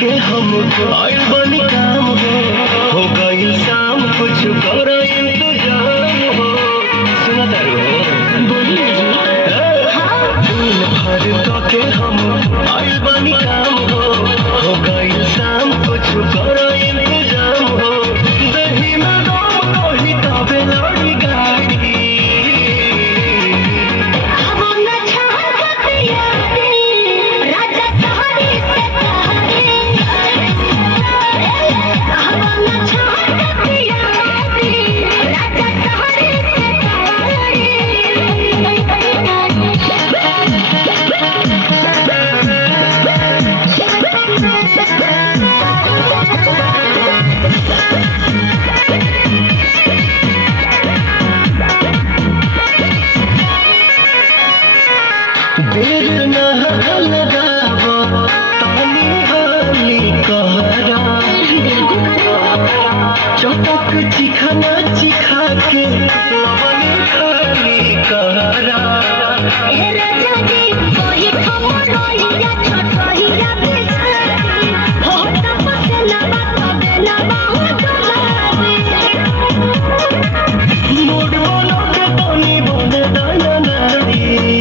के हम आइल बनी काम हो गई शाम कुछ करो इंतजाम हो। सुना तारू बोलिए दिन भर के हम आइल बनी काम हो गई शाम कुछ करो इंतजाम हो। दही में दम कही तबे लड़ी गाड़ी देर न लगावो तानी हाली कहरा चटक चिखाना चिखा के लवनी खाली कहरा मोड़ बोलो के तोनी बोले दाना नारी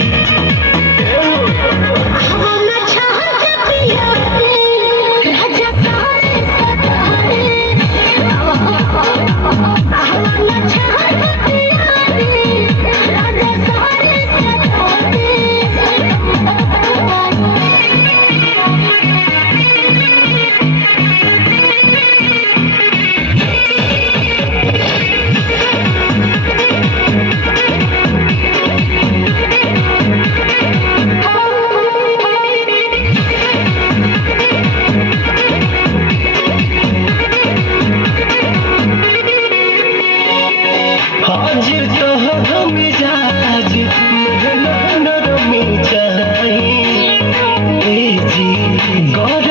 हाजिर तो हम मिजाज नरमी चाहिए जी गौर